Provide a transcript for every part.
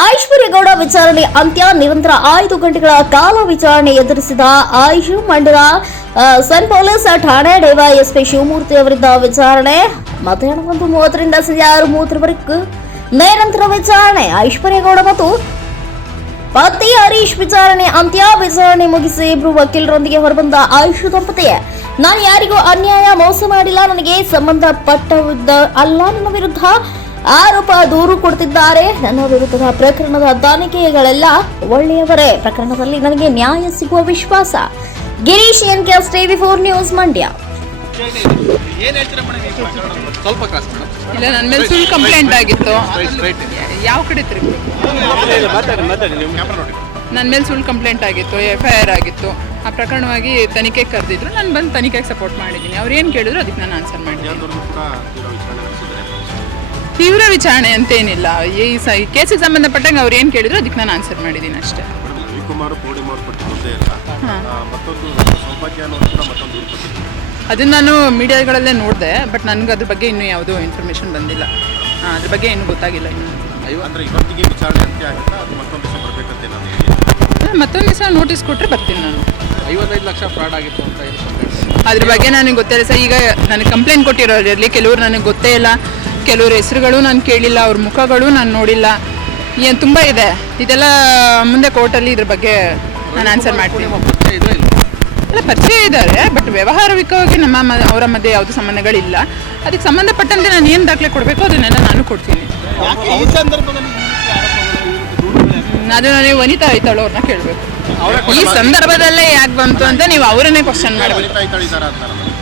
ಐಶ್ವರ್ಯಗೌಡ ವಿಚಾರಣೆ ಅಂತ್ಯ. ನಿರಂತರ ಐದು ಗಂಟೆಗಳ ಕಾಲ ವಿಚಾರಣೆ ಎದುರಿಸಿದ ಆಯುಷ್ ಮಂಡಲ ಸನ್ ಪೊಲೀಸ್, ಠಾಣೆ ಡಿವೈಎಸ್ಪಿ ಶಿವಮೂರ್ತಿ ಅವರಿದ್ದ ವಿಚಾರಣೆ. ಮಧ್ಯಾಹ್ನ ಒಂದು ಮೂವತ್ತರಿಂದ ಸಂಜೆ ಆರು ಮೂವತ್ತರವರೆಗೂ ನಿರಂತರ ವಿಚಾರಣೆ. ಐಶ್ವರ್ಯಗೌಡ ಮತ್ತು ಪತಿ ಹರೀಶ್ ವಿಚಾರಣೆ ಅಂತ್ಯ. ವಿಚಾರಣೆ ಮುಗಿಸಿ ಇಬ್ರು ವಕೀಲರೊಂದಿಗೆ ಹೊರಬಂದ ಆಯುಷ್ ದಂಪತಿ ನಾನು ಯಾರಿಗೂ ಅನ್ಯಾಯ ಮೋಸ ಮಾಡಿಲ್ಲ. ನನಗೆ ಸಂಬಂಧಪಟ್ಟವಿದ್ದ ಅಲ್ಲ. ನನ್ನ ವಿರುದ್ಧ ಆರೋಪ ದೂರು ಕೊಡ್ತಿದ್ದಾರೆ. ನನ್ನ ವಿರುದ್ಧದ ಪ್ರಕರಣದ ತನಿಖೆಗಳೆಲ್ಲ ಒಳ್ಳೆಯವರೇ. ಪ್ರಕರಣದಲ್ಲಿ ನನಗೆ ನ್ಯಾಯ ಸಿಗುವ ವಿಶ್ವಾಸ. ಗಿರೀಶ್ ಎನ್ ಕೆಸ್ ಟಿವಿ ಫೋರ್ ನ್ಯೂಸ್ ಮಂಡ್ಯ. ಇಲ್ಲ ನನ್ನ ಮೇಲೆ ಸುಳ್ಳು ಕಂಪ್ಲೇಂಟ್ ಆಗಿತ್ತು. ಯಾವ ಕಡೆ ತಿರುಗಬೇಕು ನನ್ನ ಮೇಲೆ ಸುಳ್ಳು ಕಂಪ್ಲೇಂಟ್ ಆಗಿತ್ತು ಎಫ್ ಐ ಆರ್ ಆಗಿತ್ತು. ಆ ಪ್ರಕರಣವಾಗಿ ತನಿಖೆಗೆ ಕರೆದಿದ್ರು. ನಾನು ಬಂದು ತನಿಖೆಗೆ ಸಪೋರ್ಟ್ ಮಾಡಿದ್ದೀನಿ. ಅವ್ರು ಏನು ಕೇಳಿದ್ರು ಅದಕ್ಕೆ ನಾನು ಆನ್ಸರ್ ಮಾಡಿದ್ದೀನಿ. ತೀವ್ರ ವಿಚಾರಣೆ ಅಂತ ಏನಿಲ್ಲ ವಿಚಾರಣೆ ಅಂತೇನಿಲ್ಲ. ಈ ಸ ಈ ಕೇಸಿಗೆ ಸಂಬಂಧಪಟ್ಟಂಗೆ ಅವ್ರು ಏನು ಕೇಳಿದ್ರು ಅದಕ್ಕೆ ನಾನು ಆನ್ಸರ್ ಮಾಡಿದ್ದೀನಿ ಅಷ್ಟೇ. ಮೇಡಮ್ ರವಿಕುಮಾರ್ ಪೂರ್ಣಿಮಾ ಅವ್ರು ಕೊಟ್ಟಿದ್ದೊಂದೇ ಇಲ್ಲ ಆ, ಮತ್ತೊಂದು ಸೌಭಾಗ್ಯ ಅನ್ನೋದು ಕೂಡ ಮತ್ತೊಂದು ದೂರು ಕೊಟ್ಟಿದ್ರು ಅದನ್ನ ನಾನು ಮೀಡಿಯಾಗಳಲ್ಲೇ ನೋಡಿದೆ ಬಟ್ ನನಗೆ ಅದ್ರ ಬಗ್ಗೆ ಇನ್ನೂ ಯಾವುದೂ ಇನ್ಫಾರ್ಮೇಷನ್ ಬಂದಿಲ್ಲ. ಆ, ಅದ್ರ ಬಗ್ಗೆ ಏನು ಗೊತ್ತಾಗಿಲ್ಲ ಇನ್ನು. ಅಂದ್ರೆ ಇವತ್ತಿಗೆ ವಿಚಾರಣೆ ಅಂತ್ಯ ಆಗುತ್ತಾ? ಅದು ಮತ್ತೊಂದು ದಿವಸ ಬರ್ಬೇಕಂತ ನಾನು ಅದೇ ಮತ್ತೊಂದು ದಿವಸ ನೋಟಿಸ್ ಕೊಟ್ಟರೆ ಬರ್ತೀನಿ ನಾನು. ಐವತ್ತೈದು ಲಕ್ಷ ಫ್ರಾಡ್ ಆಗಿತ್ತು ಅಂತ ಏನು ಕಂಪ್ಲೇಂಟ್ ಅದ್ರ ಬಗ್ಗೆ ನನಗೆ ಗೊತ್ತಿಲ್ಲ ಸರ್. ಈಗ ನನಗೆ ಕಂಪ್ಲೇಂಟ್ ಕೊಟ್ಟಿರೋರು ಇರಲಿ ಕೆಲವ್ರು ನನಗೆ ಗೊತ್ತೇ ಇಲ್ಲ. ಕೆಲವ್ರ ಹೆಸರುಗಳು ನಾನು ಕೇಳಿಲ್ಲ ಅವ್ರ ಮುಖಗಳು ನಾನು ನೋಡಿಲ್ಲ. ಏನು ತುಂಬ ಇದೆ. ಇದೆಲ್ಲ ಮುಂದೆ ಕೋರ್ಟಲ್ಲಿ ಇದ್ರ ಬಗ್ಗೆ ನಾನು ಆನ್ಸರ್ ಮಾಡ್ತೀನಿ. ಎಲ್ಲ ಪರಿಚಯ ಇದ್ದಾರೆ ಬಟ್ ವ್ಯವಹಾರಿಕವಾಗಿ ನಮ್ಮ ಮ- ಅವರ ಮಧ್ಯೆ ಯಾವುದೇ ಸಂಬಂಧಗಳಿಲ್ಲ. ಅದಕ್ಕೆ ಸಂಬಂಧಪಟ್ಟಂತೆ ನಾನು ಏನು ದಾಖಲೆ ಕೊಡಬೇಕು ಅದನ್ನೆಲ್ಲ ನಾನು ಕೊಡ್ತೀನಿ. ಅದು ನನಗೆ ವನಿತಾ ಆಯ್ತಾಳು ಅವ್ರನ್ನ ಕೇಳಬೇಕು. ಈ ಸಂದರ್ಭದಲ್ಲೇ ಯಾಕೆ ಬಂತು ಅಂತ ನೀವು ಅವರನ್ನೇ ಕ್ವಶನ್ ಮಾಡಬೇಕು.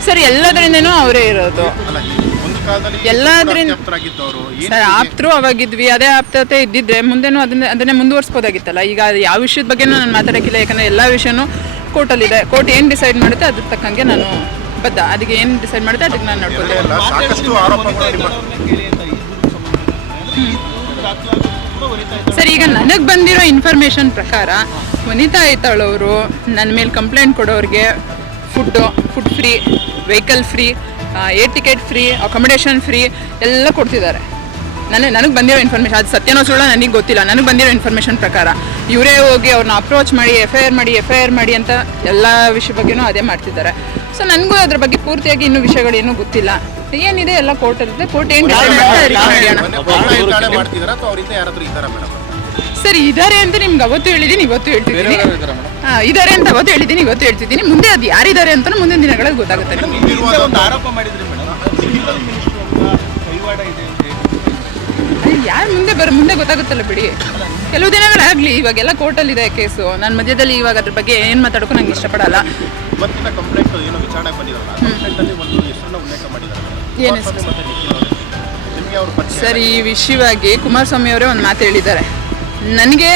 ಸರ್ ಎಲ್ಲದರಿಂದನೂ ಅವರೇ ಇರೋದು. ಎಲ್ಲಾದ್ರಿಂದ- ಸರ್ ಆಪ್ತರು ಅವಾಗಿದ್ವಿ ಅದೇ ಆಪ್ತತೆ ಇದ್ದಿದ್ರೆ ಮುಂದೆನೂ ಅದನ್ನ ಅದನ್ನೇ ಮುಂದುವರ್ಸ್ಬೋದಾಗಿತ್ತಲ್ಲ. ಈಗ ಯಾವ ವಿಷಯದ ಬಗ್ಗೆ ನಾನು ಮಾತಾಡೋಕ್ಕಿಲ್ಲ ಯಾಕಂದರೆ ಎಲ್ಲ ವಿಷಯನೂ ಕೋರ್ಟಲ್ಲಿದೆ. ಕೋರ್ಟ್ ಏನು ಡಿಸೈಡ್ ಮಾಡುತ್ತೆ ಅದ್ರ ತಕ್ಕಂಗೆ ನಾನು ಬದ್ಧ. ಅದಕ್ಕೆ ಏನು ಡಿಸೈಡ್ ಮಾಡುತ್ತೆ ಅದಕ್ಕೆ ನಾನು ನಿಮ್ಮ ಸರ್ ಈಗ ನನಗೆ ಬಂದಿರೋ ಇನ್ಫಾರ್ಮೇಶನ್ ಪ್ರಕಾರ ವನಿತಾ ಐತಾಳವರು ನನ್ನ ಮೇಲೆ complaint ಕೊಡೋರಿಗೆ food food free vehicle free air ticket free accommodation free ಎಲ್ಲ ಕೊಡ್ತಿದ್ದಾರೆ. ನನಗೆ ನನಗೆ ಬಂದಿರೋ ಇನ್ಫಾರ್ಮೇಷನ್ ಅದು ಸತ್ಯನೋ ಸುಳ್ಳ ನನಗೆ ಗೊತ್ತಿಲ್ಲ. ನನಗೆ ಬಂದಿರೋ ಇನ್ಫಾರ್ಮೇಷನ್ ಪ್ರಕಾರ ಇವರೇ ಹೋಗಿ ಅವ್ರನ್ನ ಅಪ್ರೋಚ್ ಮಾಡಿ ಎಫ್ ಐ ಆರ್ ಮಾಡಿ ಎಫ್ ಐ ಆರ್ ಮಾಡಿ ಅಂತ ಎಲ್ಲ ವಿಷಯ ಬಗ್ಗೆನೂ ಅದೇ ಮಾಡ್ತಿದ್ದಾರೆ. ಸೊ ನನಗೂ ಅದ್ರ ಬಗ್ಗೆ ಪೂರ್ತಿಯಾಗಿ ಇನ್ನೂ ವಿಷಯಗಳೇನೂ ಗೊತ್ತಿಲ್ಲ. ಏನಿದೆ ಎಲ್ಲ ಕೋರ್ಟಲ್ಲಿದೆ ಕೋರ್ಟ್ ಏನು ಸರ್ ಇದಾರೆ ಅಂತ ನಿಮ್ಗೆ ಅವತ್ತು ಹೇಳಿದ್ದೀನಿ ಇವತ್ತು ಹೇಳ್ತಿದ್ದೀನಿ. ಹಾ ಇದಾರೆ ಅಂತ ಅವತ್ತು ಹೇಳಿದ್ದೀನಿ ಇವತ್ತು ಹೇಳ್ತಿದ್ದೀನಿ. ಮುಂದೆ ಅದು ಯಾರಿದ್ದಾರೆ ಅಂತ ಮುಂದಿನ ದಿನಗಳಲ್ಲಿ ಗೊತ್ತಾಗುತ್ತೆ. ನಿಮ್ಗೆ. ಒಂದು ಆರೋಪ ಮಾಡಿದ್ರಿ ಅದು ಯಾರು ಮುಂದೆ ಬರ ಮುಂದೆ ಗೊತ್ತಾಗುತ್ತಲ್ಲ ಬಿಡಿ. ಕೆಲವು ದಿನಗಳಾಗಲಿ ಇವಾಗೆಲ್ಲ ಕೋರ್ಟಲ್ಲಿದೆ ಕೇಸು. ನಾನು ಮಧ್ಯದಲ್ಲಿ ಇವಾಗ ಅದ್ರ ಬಗ್ಗೆ ಏನು ಮಾತಾಡೋಕ್ಕೂ ನಂಗೆ ಇಷ್ಟಪಡಲ್ಲ. ಸರಿ ಕಂಪ್ಲೇಂಟ್ ಏನೋ ವಿಚಾರಣೆ ಬಂದಿರಲ್ಲ ಕಂಪ್ಲೇಂಟ್ ಅಲ್ಲಿ ಒಂದು ಹೆಸರನ್ನ ಉಲ್ಲೇಖ ಮಾಡಿದ್ದಾರೆ ಏನ್ ಕುಮಾರಸ್ವಾಮಿ ಮತ್ತೆ ನಿಖಿಲ್ ಅವರು. ನಿಮಗೆ ಅವರು ಪರಿಚಯ ಸರ್ ಈ ವಿಷಯವಾಗಿ ಕುಮಾರಸ್ವಾಮಿ ಅವರೇ ಒಂದು ಮಾತು ಹೇಳಿದ್ದಾರೆ. ನನಗೆ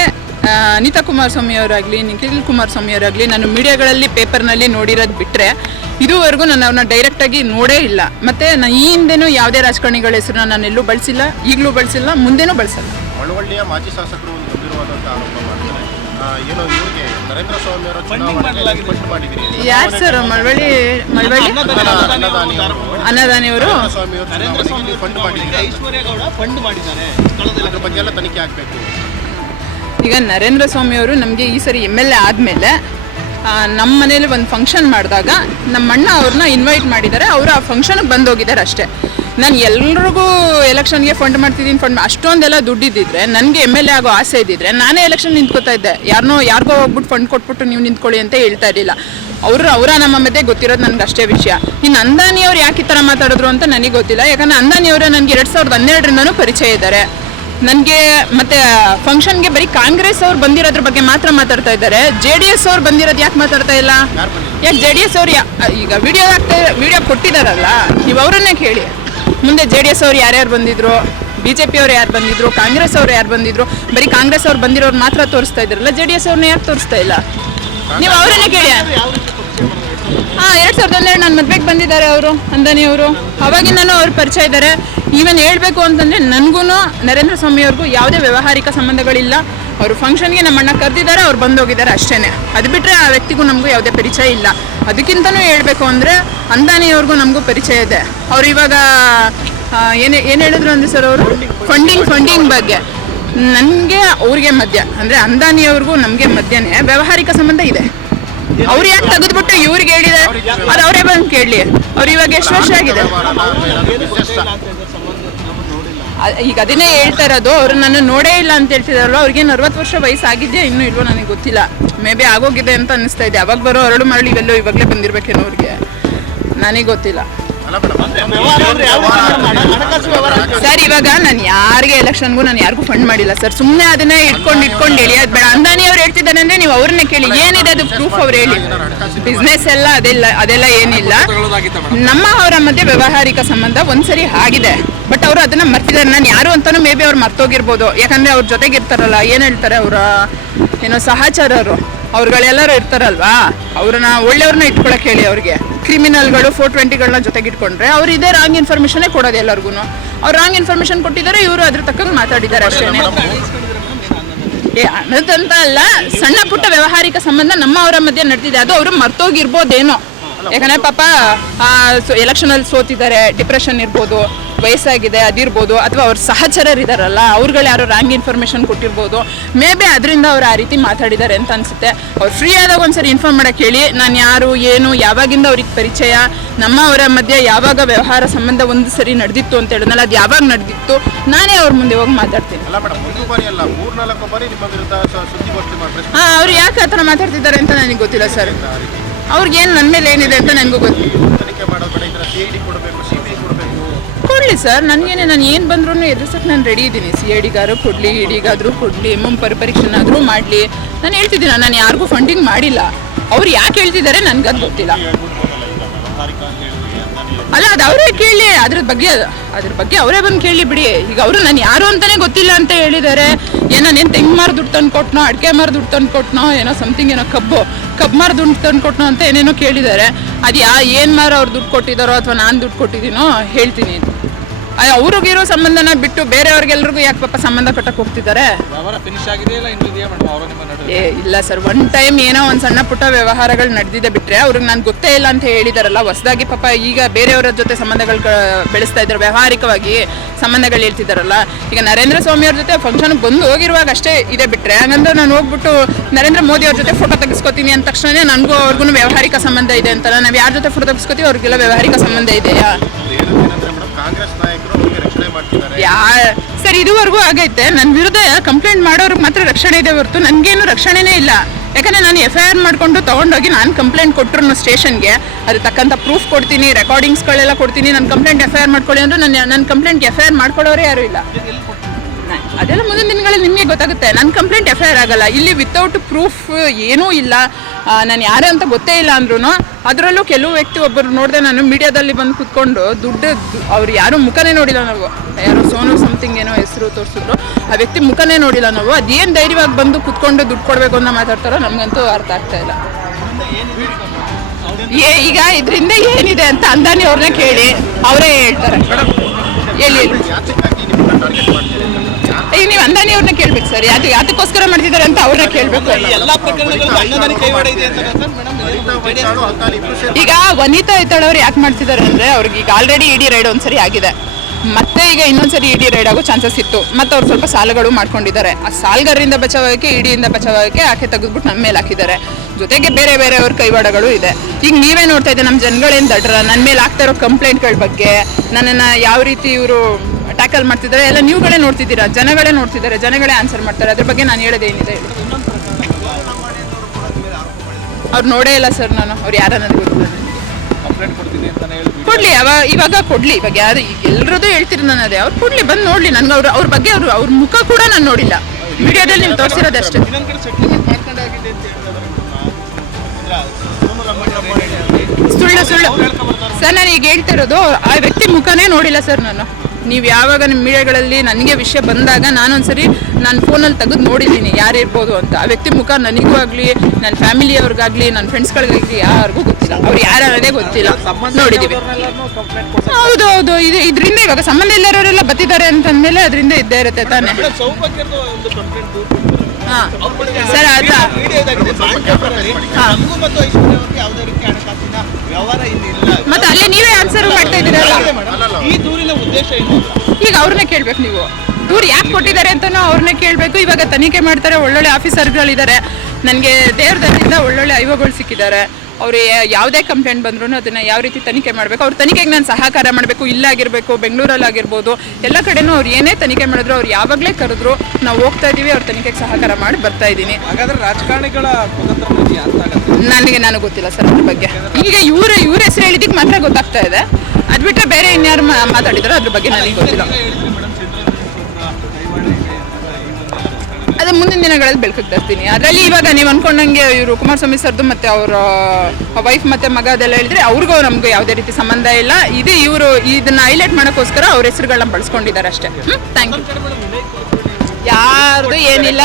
ಅನಿತಾ ಕುಮಾರಸ್ವಾಮಿ ಅವರಾಗಲಿ ನಿಖಿಲ್ ಕುಮಾರಸ್ವಾಮಿ ಅವರಾಗಲಿ ನಾನು ಮೀಡಿಯಾಗಳಲ್ಲಿ ಪೇಪರ್ನಲ್ಲಿ ನೋಡಿರೋದು ಬಿಟ್ಟರೆ ಇದುವರೆಗೂ ನಾನು ಅವ್ರನ್ನ ಡೈರೆಕ್ಟಾಗಿ ನೋಡೇ ಇಲ್ಲ. ಮತ್ತು ನಾನು ಈ ಹಿಂದೆನೂ ಯಾವುದೇ ರಾಜಕಾರಣಿಗಳ ಹೆಸರನ್ನ ನಾನು ಎಲ್ಲೂ ಬಳಸಿಲ್ಲ ಈಗಲೂ ಬಳಸಿಲ್ಲ ಮುಂದೆನೂ ಬಳಸಲ್ಲ. ಮಳವಳ್ಳಿಯ ಮಾಜಿ ಶಾಸಕರು ಒಂದು ಗಂಭೀರವಾದಂಥ ಆರೋಪ ಮಾಡ್ತಾರೆ. ಏನೋ ಇವರಿಗೆ ನರೇಂದ್ರ ಸ್ವಾಮಿ ಅವರ ಯಾರು ಸರ್ ಮಳವಳ್ಳಿ ಮಳವಳ್ಳಿ? ಅನ್ನದಾನಿ ಅವರು. ಅನ್ನದಾನಿಯವರು ನರೇಂದ್ರ ಸ್ವಾಮಿ ಅವರು ಫಂಡ್ ಮಾಡಿದ್ದೀರಿ. ಐಶ್ವರ್ಯಗೌಡ ಫಂಡ್ ಮಾಡಿದ್ದಾರೆ ಬಗ್ಗೆ ಎಲ್ಲ ತನಿಖೆ ಆಗಬೇಕು. ಈಗ ನರೇಂದ್ರ ಸ್ವಾಮಿ ಅವರು ನಮಗೆ ಈ ಸರಿ ಎಂ ಎಲ್ ಎ ಆದಮೇಲೆ ನಮ್ಮ ಮನೇಲಿ ಒಂದು ಫಂಕ್ಷನ್ ಮಾಡಿದಾಗ ನಮ್ಮ ಅಣ್ಣ ಅವ್ರನ್ನ ಇನ್ವೈಟ್ ಮಾಡಿದ್ದಾರೆ. ಅವರು ಆ ಫಂಕ್ಷನ್ಗೆ ಬಂದೋಗಿದ್ದಾರೆ ಅಷ್ಟೇ. ನಾನು ಎಲ್ರಿಗೂ ಎಲೆಕ್ಷನ್ಗೆ ಫಂಡ್ ಮಾಡ್ತಿದ್ದೀನಿ ಫಂಡ್ ಅಷ್ಟೊಂದೆಲ್ಲ ದುಡ್ಡಿದ್ದಿದ್ರೆ, ನನಗೆ ಎಂ ಎಲ್ ಎ ಆಗೋ ಆಸೆ ಇದ್ದಿದ್ರೆ ನಾನೇ ಎಲೆಕ್ಷನ್ ನಿಂತ್ಕೋತಾ ಇದ್ದೆ. ಯಾರನ್ನೋ ಯಾರಿಗೋ ಹೋಗ್ಬಿಟ್ಟು ಫಂಡ್ ಕೊಟ್ಬಿಟ್ಟು ನೀವು ನಿಂತ್ಕೊಳ್ಳಿ ಅಂತ ಹೇಳ್ತಾ ಇರಲಿಲ್ಲ. ಅವರು ಅವರ ನಮ್ಮ ಮಧ್ಯೆ ಗೊತ್ತಿರೋದು ನನಗೆ ಅಷ್ಟೇ ವಿಷಯ. ಇನ್ನು ಅಂದಾನಿ ಅವ್ರು ಯಾಕೆ ಈ ಥರ ಮಾತಾಡಿದ್ರು ಅಂತ ನನಗೆ ಗೊತ್ತಿಲ್ಲ. ಯಾಕಂದ್ರೆ ಅಂದಾನಿ ಅವರು ನನಗೆ ಎರಡು ಸಾವಿರದ ಹನ್ನೆರಡರಿಂದನೂ ಪರಿಚಯ ಇದ್ದಾರೆ. ನನಗೆ ಮತ್ತೆ ಫಂಕ್ಷನ್ಗೆ ಬರೀ ಕಾಂಗ್ರೆಸ್ ಅವ್ರು ಬಂದಿರೋದ್ರ ಬಗ್ಗೆ ಮಾತ್ರ ಮಾತಾಡ್ತಾ ಇದ್ದಾರೆ. ಜೆ ಡಿ ಎಸ್ ಅವ್ರು ಬಂದಿರೋದು ಯಾಕೆ ಮಾತಾಡ್ತಾ ಇಲ್ಲ? ಯಾಕೆ ಜೆ ಡಿ ಎಸ್ ಅವ್ರು ಯಾ- ಈಗ ವಿಡಿಯೋ ಹಾಕ್ತಾ ವಿಡಿಯೋ ಕೊಟ್ಟಿದಾರಲ್ಲ ನೀವು ಅವರನ್ನೇ ಕೇಳಿ. ಮುಂದೆ ಜೆ ಡಿ ಎಸ್ ಅವ್ರು ಯಾರ್ಯಾರು ಬಂದಿದ್ರು ಬಿ ಜೆ ಪಿ ಅವ್ರು ಯಾರು ಬಂದಿದ್ರು ಕಾಂಗ್ರೆಸ್ ಅವ್ರು ಯಾರು ಬಂದಿದ್ರು ಬರೀ ಕಾಂಗ್ರೆಸ್ ಅವ್ರು ಬಂದಿರೋರು ಮಾತ್ರ ತೋರಿಸ್ತಾ ಇದ್ರಲ್ಲ ಜೆ ಡಿ ಎಸ್ ಅವ್ರನ್ನ ಯಾಕೆ ತೋರಿಸ್ತಾ ಇಲ್ಲ? ನೀವು ಅವರನ್ನೇ ಕೇಳಿ. ಹಾಂ ಎರಡು ಸಾವಿರದ ಹನ್ನೆರಡು ನನ್ನ ಮದ್ವೆಗೆ ಬಂದಿದ್ದಾರೆ ಅವರು ಅಂದಾನಿ ಅವರು. ಅವಾಗಿಂದನೂ ಅವ್ರು ಪರಿಚಯ ಇದ್ದಾರೆ ಈವನ್ ಹೇಳಬೇಕು ಅಂತಂದರೆ ನನಗೂ ನರೇಂದ್ರ ಸ್ವಾಮಿ ಅವ್ರಿಗೂ ಯಾವುದೇ ವ್ಯಾವಹಾರಿಕ ಸಂಬಂಧಗಳಿಲ್ಲ. ಅವರು ಫಂಕ್ಷನ್ಗೆ ನಮ್ಮ ಅಣ್ಣ ಕರೆದಿದ್ದಾರೆ, ಅವ್ರು ಬಂದೋಗಿದ್ದಾರೆ ಅಷ್ಟೇ ಅದು ಬಿಟ್ಟರೆ ಆ ವ್ಯಕ್ತಿಗೂ ನಮಗೂ ಯಾವುದೇ ಪರಿಚಯ ಇಲ್ಲ. ಅದಕ್ಕಿಂತನೂ ಹೇಳಬೇಕು ಅಂದರೆ ಅಂದಾನಿಯವ್ರಿಗೂ ನಮಗೂ ಪರಿಚಯ ಇದೆ. ಅವ್ರು ಇವಾಗ ಏನು ಏನು ಹೇಳಿದ್ರು ಅಂದ್ರೆ ಸರ್ ಅವರು? ಫಂಡಿಂಗ್ ಫಂಡಿಂಗ್ ಬಗ್ಗೆ. ನನಗೆ ಅವ್ರಿಗೆ ಮಧ್ಯ. ಅಂದರೆ ಅಂದಾನಿಯವ್ರಿಗೂ ನಮಗೆ ಮಧ್ಯನೇ ವ್ಯಾವಹಾರಿಕ ಸಂಬಂಧ ಇದೆ. ಅವ್ರು ಯಾಕೆ ತೆಗೆದ್ಬಿಟ್ಟು ಇವ್ರಿಗೆ ಹೇಳಿದೆ ಅದು ಅವರೇ ಬಂದು ಕೇಳಲಿ. ಅವ್ರು ಇವಾಗ ಎಷ್ಟು ವರ್ಷ ಆಗಿದೆ? ಈಗ ಅದನ್ನೇ ಹೇಳ್ತಾ ಇರೋದು, ಅವ್ರು ನನ್ನ ನೋಡೇ ಇಲ್ಲ ಅಂತ ಹೇಳ್ತಿದಾರಲ್ಲ ಅವ್ರಿಗೆ ಅರವತ್ತು ವರ್ಷ ವಯಸ್ಸಾಗಿದೆಯಾ, ಇನ್ನೂ ಇಲ್ವೋ ನನಗೆ ಗೊತ್ತಿಲ್ಲ. ಮೇ ಬಿ ಆಗೋಗಿದೆ ಅಂತ ಅನಿಸ್ತಾ ಇದೆ. ಅವಾಗ ಬರೋ ಅರಳು ಮರಳು ಇವೆಲ್ಲೋ ಇವಾಗಲೇ ಬಂದಿರ್ಬೇಕೇನೋ ಅವ್ರಿಗೆ. ನನಗೆ ಗೊತ್ತಿಲ್ಲ. ಸರ್, ಇವಾಗ ನಾನು ಯಾರಿಗೆ ಎಲೆಕ್ಷನ್ಗೂ ನಾನು ಯಾರಿಗೂ ಫಂಡ್ ಮಾಡಿಲ್ಲ. ಸರ್ ಸುಮ್ಮನೆ ಅದನ್ನೇ ಇಟ್ಕೊಂಡು ಇಟ್ಕೊಂಡು ಅದು ಬೇಡ. ಅಂದಾನಿ ಅವ್ರು ಹೇಳ್ತಿದ್ದಾನೆ ಅಂದ್ರೆ ನೀವು ಅವ್ರನ್ನೇ ಕೇಳಿ. ಏನಿದೆ ಅದು ಪ್ರೂಫ್ ಅವ್ರು ಹೇಳಿ. ಬಿಸ್ನೆಸ್ ಎಲ್ಲ ಅದೆಲ್ಲ ಅದೆಲ್ಲ ಏನಿಲ್ಲ. ನಮ್ಮ ಅವರ ಮಧ್ಯೆ ವ್ಯವಹಾರಿಕ ಸಂಬಂಧ ಒಂದ್ಸರಿ ಆಗಿದೆ. ಬಟ್ ಅವರು ಅದನ್ನ ಮರ್ತಿದ್ದಾರೆ ನಾನು ಯಾರು ಅಂತಾನು ಮೇ ಬಿ ಅವ್ರು ಮರ್ತೋಗಿರ್ಬೋದು. ಯಾಕಂದ್ರೆ ಅವ್ರ ಜೊತೆಗೆ ಇರ್ತಾರಲ್ಲ ಏನ್ ಹೇಳ್ತಾರೆ ಅವರ, ಏನೋ ಸಹಚರರು, ಅವ್ರುಗಳೆಲ್ಲರೂ ಇರ್ತಾರಲ್ವಾ? ಅವ್ರನ್ನ ಒಳ್ಳೆಯವ್ರನ್ನ ಇಟ್ಕೊಳಕ್ ಹೇಳಿ ಅವ್ರಿಗೆ. ಕ್ರಿಮಿನಲ್ಗಳು ಫೋರ್ ಟ್ವೆಂಟಿಗಳನ್ನ ಜೊತೆಗೆ ಇಟ್ಕೊಂಡ್ರೆ ಅವ್ರು ಇದೇ ರಾಂಗ್ ಇನ್ಫಾರ್ಮೇಶನೇ ಕೊಡೋದು ಎಲ್ಲರಿಗೂ ಅವ್ರು ರಾಂಗ್ ಇನ್ಫಾರ್ಮೇಶನ್ ಕೊಟ್ಟಿದ್ದಾರೆ, ಇವರು ಅದ್ರ ತಕ್ಕಂಗೆ ಮಾತಾಡಿದ್ದಾರೆ ಅಷ್ಟೇ. ಏ, ಅನ್ನೋದಂತ ಅಲ್ಲ, ಸಣ್ಣ ಪುಟ್ಟ ವ್ಯವಹಾರಿಕ ಸಂಬಂಧ ನಮ್ಮ ಅವರ ಮಧ್ಯೆ ನಡೆದಿದೆ. ಅದು ಅವರು ಮರ್ತೋಗಿರ್ಬೋದೇನೋ. ಯಾಕಂದ್ರೆ ಪಾಪ ಎಲೆಕ್ಷನ್ ಅಲ್ಲಿ ಸೋತಿದ್ದಾರೆ ಡಿಪ್ರೆಷನ್ ಇರ್ಬೋದು. ವಯಸ್ಸಾಗಿದೆ ಅದಿರ್ಬೋದು ಅಥವಾ ಅವ್ರ ಸಹಚರರಿದಾರಲ್ಲ ಅವ್ರುಗಳು ಯಾರೋ ರಾಂಗ್ ಇನ್ಫಾರ್ಮೇಶನ್ ಕೊಟ್ಟಿರ್ಬೋದು ಮೇ ಬಿ ಅದರಿಂದ ಅವ್ರು ಆ ರೀತಿ ಮಾತಾಡಿದ್ದಾರೆ ಅಂತ ಅನ್ಸುತ್ತೆ. ಅವ್ರು ಫ್ರೀ ಆದಾಗ ಒಂದ್ಸರಿ ಇನ್ಫಾರ್ಮ್ ಮಾಡಕ್ಕೆ ಹೇಳಿ ನಾನು ಯಾರು ಏನು ಯಾವಾಗಿಂದ ಅವ್ರಿಗೆ ಪರಿಚಯ ನಮ್ಮ ಅವರ ಮಧ್ಯೆ ಯಾವಾಗ ವ್ಯವಹಾರ ಸಂಬಂಧ ಒಂದು ಸರಿ ನಡೆದಿತ್ತು ಅಂತ ಹೇಳಿದ್ನಲ್ಲ ಅದು ಯಾವಾಗ ನಡೆದಿತ್ತು ನಾನೇ ಅವ್ರ ಮುಂದೆ ಹೋಗಿ ಮಾತಾಡ್ತೀನಿ. ಹಾ ಅವ್ರು ಯಾಕೆ ಆ ಥರ ಮಾತಾಡ್ತಿದ್ದಾರೆ ಅಂತ ನನಗೆ ಗೊತ್ತಿಲ್ಲ ಸರ್. ಅವ್ರಿಗೆ ಏನು ನನ್ನ ಮೇಲೆ ಏನಿದೆ ಅಂತ ನನಗೂ ಗೊತ್ತಿಲ್ಲ. ಕೊಡಲಿ ಸರ್ ನನಗೇನೆ ನಾನು ಏನು ಬಂದ್ರೂ ಎದುರಿಸಕ್ಕೆ ನಾನು ರೆಡಿ ಇದ್ದೀನಿ ಸಿ ಐ ಡಿಗಾರು ಕೊಡಲಿ ಇಡಿಗಾದರೂ ಕೊಡಲಿ ಮುಂ ಪರಿಪರೀಕ್ಷೆನಾದರೂ ಮಾಡಲಿ. ನಾನು ಹೇಳ್ತಿದ್ದೀನಿ, ನಾನು ಯಾರಿಗೂ ಫಂಡಿಂಗ್ ಮಾಡಿಲ್ಲ. ಅವ್ರು ಯಾಕೆ ಹೇಳ್ತಿದ್ದಾರೆ ನನಗೆ ಅದು ಗೊತ್ತಿಲ್ಲ. ಅಲ್ಲ, ಅದು ಅವರೇ ಕೇಳಿ, ಅದ್ರ ಬಗ್ಗೆ ಅದ್ರ ಬಗ್ಗೆ ಅವರೇ ಬಂದು ಕೇಳಿ ಬಿಡಿ. ಈಗ ಅವರು ನಾನು ಯಾರು ಅಂತಾನೆ ಗೊತ್ತಿಲ್ಲ ಅಂತ ಹೇಳಿದ್ದಾರೆ. ಏನೋ ಏನು ತೆಂಗು ಮಾರು ದುಡ್ಡು ತಂದು ಕೊಟ್ನೋ ಅಡಿಕೆ ಮಾರು ದುಡ್ಡು ತಂದು ಕೊಟ್ನೋ ಏನೋ ಸಮಥಿಂಗ್ ಏನೋ ಕಬ್ಬು ಕಬ್ಬು ಮಾರು ದುಡ್ಡು ತಂದು ಕೊಟ್ನೋ ಅಂತ ಏನೇನೋ ಕೇಳಿದ್ದಾರೆ. ಅದು ಯಾ, ಏನು ಮಾರು ಅವ್ರು ದುಡ್ಡು ಕೊಟ್ಟಿದ್ದಾರೋ ಅಥವಾ ನಾನು ದುಡ್ಡು ಕೊಟ್ಟಿದ್ದೀನೋ ಹೇಳ್ತೀನಿ. ಅವ್ರಿಗಿರೋ ಸಂಬಂಧನ ಬಿಟ್ಟು ಬೇರೆಯವ್ರಿಗೆಲ್ರಿಗೂ ಯಾಕೆ ಪಾಪ ಸಂಬಂಧ ಕಟ್ಟಕ್ಕೆ ಹೋಗ್ತಿದ್ದಾರೆ? ವ್ಯವಹಾರ ಫಿನಿಶ್ ಆಗಿದೆಯಾ ಇಲ್ಲ ಇದೆಯಾ ಮೇಡಮ್? ಅವರು ನಿಮ್ಮ ನಡುವೆ? ಏ ಇಲ್ಲ ಸರ್ ಒನ್ ಟೈಮ್ ಏನೋ ಒಂದು ಸಣ್ಣ ಪುಟ್ಟ ವ್ಯವಹಾರಗಳು ನಡೆದಿದೆ ಬಿಟ್ರೆ ಅವ್ರಿಗೆ ನಾನು ಗೊತ್ತೇ ಇಲ್ಲ ಅಂತ ಹೇಳಿದಾರಲ್ಲ ಹೊಸದಾಗಿ ಪಾಪ ಈಗ ಬೇರೆಯವರ ಜೊತೆ ಸಂಬಂಧಗಳು ಬೆಳೆಸ್ತಾ ಇದ್ದಾರೆ ವ್ಯಾವಹಾರಿಕವಾಗಿ ಸಂಬಂಧಗಳು ಹೇಳ್ತಿದ್ದಾರಲ್ಲ ಈಗ ನರೇಂದ್ರ ಸ್ವಾಮಿಯವ್ರ ಜೊತೆ ಫಂಕ್ಷನ್ ಬಂದು ಹೋಗಿರುವಾಗ ಅಷ್ಟೇ ಇದೆ ಬಿಟ್ರೆ ಹಂಗಂದ್ರೆ ನಾನು ಹೋಗ್ಬಿಟ್ಟು ನರೇಂದ್ರ ಮೋದಿ ಅವ್ರ ಜೊತೆ ಫೋಟೋ ತೆಗೆಸ್ಕೊತೀನಿ ಅಂದ ತಕ್ಷಣವೇ ನನಗೂ ಅವ್ರಿಗೂ ವ್ಯವಹಾರಿಕ ಸಂಬಂಧ ಇದೆ ಅಂತಲ್ಲ ನಾವು ಯಾರ ಜೊತೆ ಫೋಟೋ ತೆಗೆಸ್ಕೊತೀವಿ ಅವ್ರಿಗೆಲ್ಲ ವ್ಯವಹಾರಿಕ ಸಂಬಂಧ ಇದೆಯಾ? ಕಾಂಗ್ರೆಸ್ ರಕ್ಷಣೆ ಮಾಡ್ತಿದ್ದಾರೆ. ಯಾ ಸರ್ ಇದುವರೆಗೂ ಆಗೈತೆ. ನನ್ನ ವಿರುದ್ಧ ಕಂಪ್ಲೇಂಟ್ ಮಾಡೋರ್ಗೆ ಮಾತ್ರ ರಕ್ಷಣೆ ಇದೆ ಹೊರತು ನನಗೇನು ರಕ್ಷಣೆನೇ ಇಲ್ಲ. ಯಾಕಂದ್ರೆ ನಾನು ಎಫ್ ಐ ಆರ್ ಮಾಡಿಕೊಂಡು ತೊಗೊಂಡೋಗಿ ನಾನು ಕಂಪ್ಲೇಂಟ್ ಕೊಟ್ಟರು ಸ್ಟೇಷನ್ಗೆ. ಅದು ತಕ್ಕಂಥ ಪ್ರೂಫ್ ಕೊಡ್ತೀನಿ ರೆಕಾರ್ಡಿಂಗ್ಸ್ಗಳೆಲ್ಲ ಕೊಡ್ತೀನಿ ನನ್ನ ಕಂಪ್ಲೇಂಟ್ ಎಫ್ ಐ ಆರ್ ಮಾಡ್ಕೊಳ್ಳಿ ಅಂದ್ರೆ ನನ್ನ ನನ್ನ ಕಂಪ್ಲೇಂಟ್ಗೆ ಎಫ್ ಐ ಆರ್ ಮಾಡ್ಕೊಳ್ಳೋರೇ ಯಾರು ಇಲ್ಲ. ಅದೆಲ್ಲ ಮುಂದಿನ ದಿನಗಳಲ್ಲಿ ನಿಮಗೆ ಗೊತ್ತಾಗುತ್ತೆ. ನನ್ನ ಕಂಪ್ಲೇಂಟ್ ಎಫ್ ಐ ಆರ್ ಆಗಲ್ಲ. ಇಲ್ಲಿ ವಿತೌಟ್ ಪ್ರೂಫ್ ಏನೂ ಇಲ್ಲ. ನಾನು ಯಾರೇ ಅಂತ ಗೊತ್ತೇ ಇಲ್ಲ ಅಂದ್ರೂ ಅದರಲ್ಲೂ ಕೆಲವು ವ್ಯಕ್ತಿ ಒಬ್ಬರು ನೋಡಿದೆ ನಾನು ಮೀಡಿಯಾದಲ್ಲಿ ಬಂದು ಕುತ್ಕೊಂಡು ದುಡ್ಡು ಅವ್ರು ಯಾರೂ ಮುಖನೇ ನೋಡಿಲ್ಲ ನಾವು. ಯಾರೋ ಸೋನು ಸಮಥಿಂಗ್ ಏನೋ ಹೆಸರು ತೋರಿಸಿದ್ರು ಆ ವ್ಯಕ್ತಿ ಮುಖನೇ ನೋಡಿಲ್ಲ ನಾವು. ಅದೇನು ಧೈರ್ಯವಾಗಿ ಬಂದು ಕುತ್ಕೊಂಡು ದುಡ್ಡು ಕೊಡಬೇಕು ಅಂತ ಮಾತಾಡ್ತಾರೋ ನಮಗಂತೂ ಅರ್ಥ ಆಗ್ತಾ ಇಲ್ಲ. ಏ ಈಗ ಇದರಿಂದ ಏನಿದೆ ಅಂತ ಅಂದಾನಿ ಅವ್ರನ್ನ ಕೇಳಿ. ಅವರೇ ಹೇಳ್ತಾರೆ. ಹೇಳಿ ಹೇಳಿ ಯಾತಕ್ಕಾಗಿ ನಿಮ್ಮನ್ನ ಟಾರ್ಗೆಟ್ ಮಾಡ್ತಾರೆ ಈಗ ನೀವು ಅಂದಾನಿ ಅವ್ರನ್ನ ಕೇಳ್ಬೇಕು ಸರ್. ಯಾತ ಅದಕ್ಕೋಸ್ಕರ ಮಾಡ್ತಿದ್ದಾರೆ ಅಂತ ಅವ್ರನ್ನ ಕೇಳ್ಬೇಕು. ಎಲ್ಲಾ ಈಗ ವನಿತಾ ಇದ್ದಾಳವ್ರು ಯಾಕೆ ಮಾಡ್ತಿದ್ದಾರೆ ಅಂದ್ರೆ ಅವ್ರಿಗೆ ಈಗ ಆಲ್ರೆಡಿ ಇಡಿ ರೈಡ್ ಒಂದ್ಸರಿ ಆಗಿದೆ. ಮತ್ತೆ ಈಗ ಇನ್ನೊಂದ್ಸರಿ ಇಡಿ ರೈಡ್ ಆಗೋ ಚಾನ್ಸಸ್ ಇತ್ತು. ಮತ್ತೆ ಅವ್ರು ಸ್ವಲ್ಪ ಸಾಲಗಳು ಮಾಡ್ಕೊಂಡಿದ್ದಾರೆ. ಆ ಸಾಲಗಾರರಿಂದ ಬಚಾವಕ್ಕೆ ಇಡಿಯಿಂದ ಬಚಾವಕ್ಕೆ ಆಕೆ ತೆಗೆದ್ಬಿಟ್ಟು ನಮ್ಮ ಮೇಲೆ ಹಾಕಿದ್ದಾರೆ. ಜೊತೆಗೆ ಬೇರೆ ಬೇರೆ ಅವ್ರ ಕೈವಾಡಗಳು ಇದೆ. ಈಗ ನೀವೇ ನೋಡ್ತಾ ಇದ್ದೆ ನಮ್ಮ ಜನಗಳೇನು ದಡ್ರ? ನನ್ನ ಮೇಲೆ ಆಗ್ತಾ ಇರೋ ಕಂಪ್ಲೇಂಟ್ಗಳ ಬಗ್ಗೆ ನನ್ನನ್ನು ಯಾವ ರೀತಿ ಇವರು ಟ್ಯಾಕಲ್ ಮಾಡ್ತಿದ್ದಾರೆ. ಎಲ್ಲ ನೀವುಗಳೇ ನೋಡ್ತಿದ್ದೀರಾ? ಜನಗಳೇ ನೋಡ್ತಿದ್ದಾರೆ. ಜನಗಳೇ ಆನ್ಸರ್ ಮಾಡ್ತಾರೆ. ಅದ್ರ ಬಗ್ಗೆ ನಾನು ಹೇಳೋದೇನಿದೆ ಏನಿದೆ ಅವ್ರು ನೋಡೇ ಇಲ್ಲ ಸರ್ ನಾನು. ಅವ್ರು ಯಾರನ್ನೋದು ಗೊತ್ತಿಲ್ಲ. ಕೊಡ್ಲಿ, ಅವ ಇವಾಗ ಕೊಡ್ಲಿ. ಇವಾಗ ಯಾರು ಎಲ್ರದ್ದು ಹೇಳ್ತೀರಿ ನಾನು ಅದೇ. ಅವ್ರು ಕೊಡ್ಲಿ, ಬಂದು ನೋಡ್ಲಿ. ನನ್ಗೆ ಅವ್ರ ಅವ್ರ ಬಗ್ಗೆ ಅವರು ಅವ್ರ ಮುಖ ಕೂಡ ನಾನು ನೋಡಿಲ್ಲ. ವಿಡಿಯೋದಲ್ಲಿ ನೀವು ತೋರಿಸಿರೋದಷ್ಟೇ ಸುಳ್ಳು ಸುಳ್ಳು. ಸರ್ ನಾನು ಈಗ ಹೇಳ್ತಿರೋದು, ಆ ವ್ಯಕ್ತಿ ಮುಖನೇ ನೋಡಿಲ್ಲ ಸರ್ ನಾನು. ನೀವು ಯಾವಾಗ ನಿಮ್ಮ ಮೀಡಿಯಾಗಳಲ್ಲಿ ನನಗೆ ವಿಷಯ ಬಂದಾಗ ನಾನೊಂದ್ಸರಿ ನಾನು ಫೋನಲ್ಲಿ ತೆಗೆದು ನೋಡಿದ್ದೀನಿ ಯಾರು ಇರ್ಬೋದು ಅಂತ. ಆ ವ್ಯಕ್ತಿ ಮುಖ ನನಗೂ ಆಗಲಿ ನನ್ನ ಫ್ಯಾಮಿಲಿಯವ್ರಿಗಾಗಲಿ ನನ್ನ ಫ್ರೆಂಡ್ಸ್ಗಳಿಗಾಗಲಿ ಯಾರಿಗೂ ಗೊತ್ತಿಲ್ಲ. ಅವ್ರು ಯಾರೇ ಗೊತ್ತಿಲ್ಲ. ನೋಡಿದ್ದೀವಿ ಹೌದು ಹೌದು ಇದು ಇದರಿಂದ ಇವಾಗ ಸಂಬಂಧ ಇಲ್ಲರೋರೆಲ್ಲ ಬತ್ತಿದ್ದಾರೆ ಅಂತಂದಮೇಲೆ ಅದರಿಂದ ಇದ್ದೇ ಇರುತ್ತೆ ತಾನೇ. ಸರ್ ಅದ ವಿಡಿಯೋ ಇದಾಗಿದೆ. ಬಾಂಡ್ ಪೇಪರಲ್ಲಿ ನಮಗೂ ಮತ್ತು ಯಾವುದೇ ರೀತಿ ಹಣಕಾಸಿನ ವ್ಯವಹಾರ ಇಲ್ಲಿ ಇಲ್ಲ ಮತ್ತೆ ಅಲ್ಲೇ ನೀವೇ ಆನ್ಸರ್ ಮಾಡ್ತಾ ಇದ್ದೀರಲ್ಲ? ಈ ದೂರಿನ ಉದ್ದೇಶ ಏನು? ಈಗ ಅವ್ರನ್ನೇ ಕೇಳ್ಬೇಕು ನೀವು. ದೂರು ಯಾಕೆ ಕೊಟ್ಟಿದ್ದಾರೆ ಅಂತಾನು ಅವ್ರನ್ನೇ ಕೇಳಬೇಕು. ಇವಾಗ ತನಿಖೆ ಮಾಡ್ತಾರೆ ಒಳ್ಳೊಳ್ಳೆ ಆಫೀಸರ್ಗಳಿದ್ದಾರೆ ನನಗೆ ದೇವ್ರದಿಂದ ಒಳ್ಳೊಳ್ಳೆ ಐವಗಳು ಸಿಕ್ಕಿದ್ದಾರೆ. ಅವ್ರು ಯಾವುದೇ ಕಂಪ್ಲೇಂಟ್ ಬಂದ್ರು ಅದನ್ನ ಯಾವ ರೀತಿ ತನಿಖೆ ಮಾಡಬೇಕು? ಅವ್ರ ತನಿಖೆಗೆ ನಾನು ಸಹಕಾರ ಮಾಡಬೇಕು ಇಲ್ಲಾಗಿರಬೇಕು ಬೆಂಗಳೂರಲ್ಲಿ ಆಗಿರ್ಬೋದು ಎಲ್ಲ ಕಡೆನೂ ಅವ್ರು ಏನೇ ತನಿಖೆ ಮಾಡಿದ್ರು ಅವ್ರು ಯಾವಾಗಲೇ ಕರೆದ್ರು ನಾವು ಹೋಗ್ತಾ ಇದೀವಿ ಅವ್ರ ತನಿಖೆಗೆ ಸಹಕಾರ ಮಾಡಿ ಬರ್ತಾ ಇದ್ದೀನಿ ಹಾಗಾದ್ರೆ ರಾಜಕಾರಣಿಗಳ ನನಗೆ ನನಗೆ ಗೊತ್ತಿಲ್ಲ ಸರ್ ಅದ್ರ ಬಗ್ಗೆ. ಈಗ ಇವ್ರ ಇವ್ರ ಹೆಸರು ಹೇಳಿದಕ್ಕೆ ಮಾತ್ರ ಗೊತ್ತಾಗ್ತಾ ಇದೆ. ಅದು ಬಿಟ್ಟರೆ ಬೇರೆ ಇನ್ಯಾರು ಮಾತಾಡಿದಾರೋ ಅದ್ರ ಬಗ್ಗೆ ನನಗೆ ಗೊತ್ತಿಲ್ಲ. ಅದೇ ಮುಂದಿನ ದಿನಗಳಲ್ಲಿ ಬೆಳಕಿಗೆ ತರ್ತೀನಿ. ಅದರಲ್ಲಿ ಇವಾಗ ನೀವು ಅನ್ಕೊಂಡಂಗೆ ಇವರು ಕುಮಾರಸ್ವಾಮಿ ಸರ್ದು ಮತ್ತೆ ಅವರ ವೈಫ್ ಮತ್ತೆ ಮಗ ಅದೆಲ್ಲ ಹೇಳಿದ್ರೆ ಅವ್ರಿಗೂ ನಮ್ಗೆ ಯಾವುದೇ ರೀತಿ ಸಂಬಂಧ ಇಲ್ಲ. ಇದು ಇವರು ಇದನ್ನ ಹೈಲೈಟ್ ಮಾಡೋಕ್ಕೋಸ್ಕರ ಅವ್ರ ಹೆಸರುಗಳನ್ನ ಬಳಸ್ಕೊಂಡಿದ್ದಾರೆ ಅಷ್ಟೇ. ಥ್ಯಾಂಕ್ ಯು ಯಾರು ಏನಿಲ್ಲ.